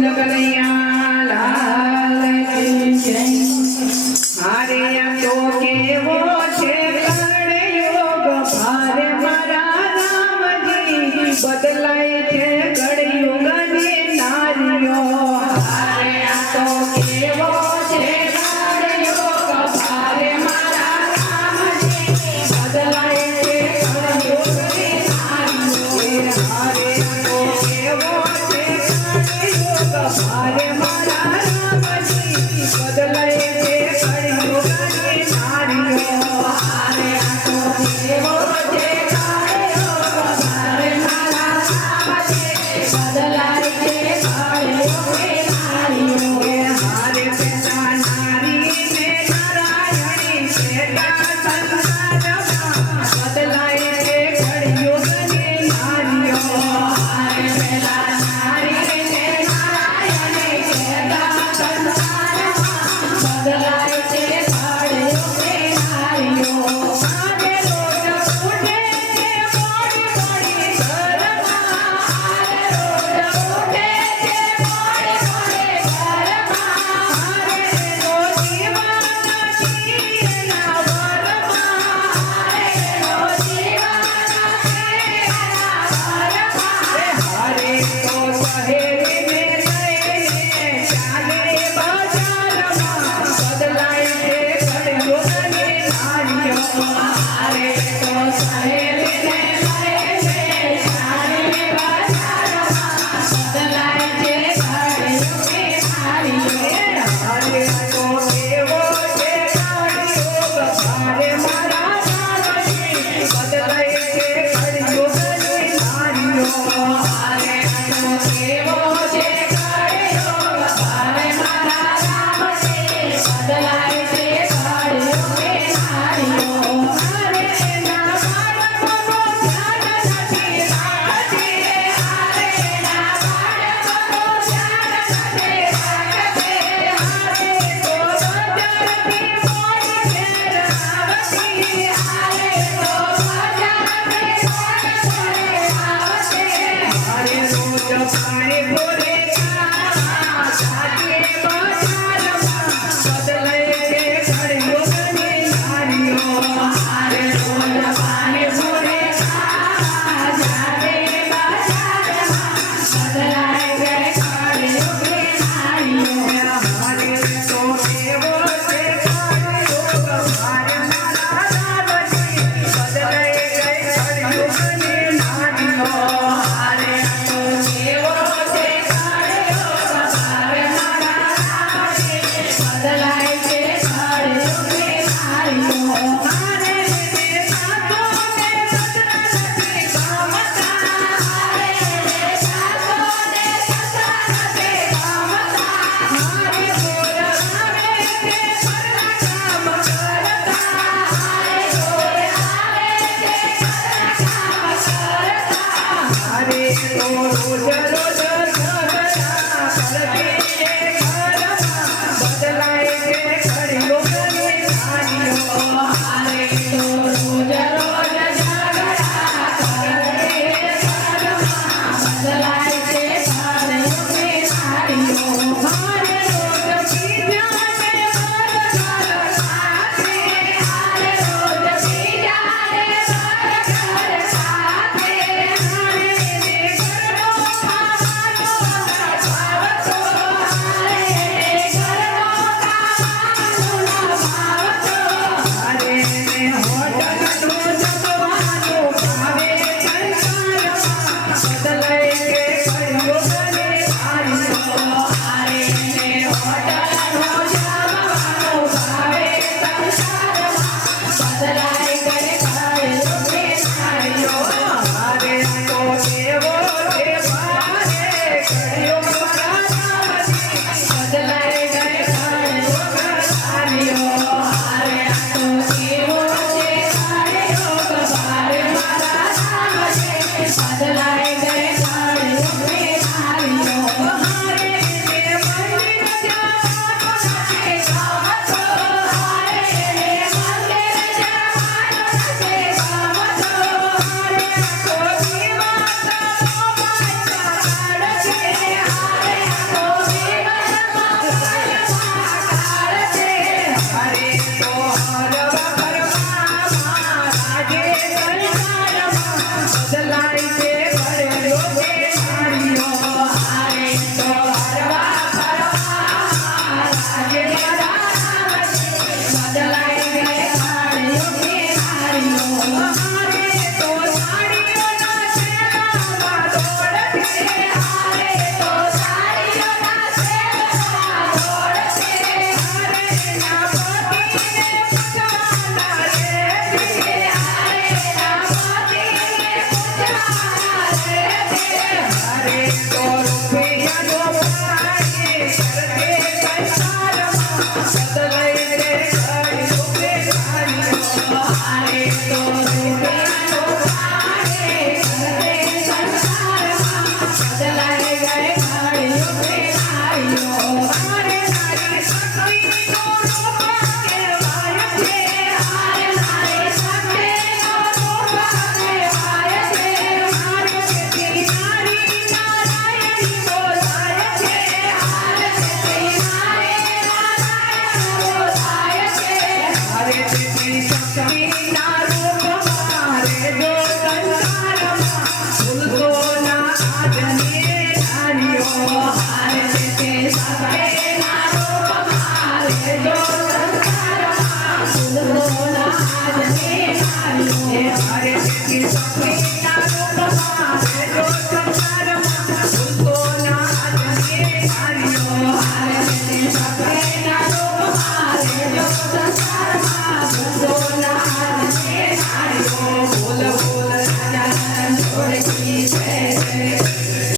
Brinda Balanhar.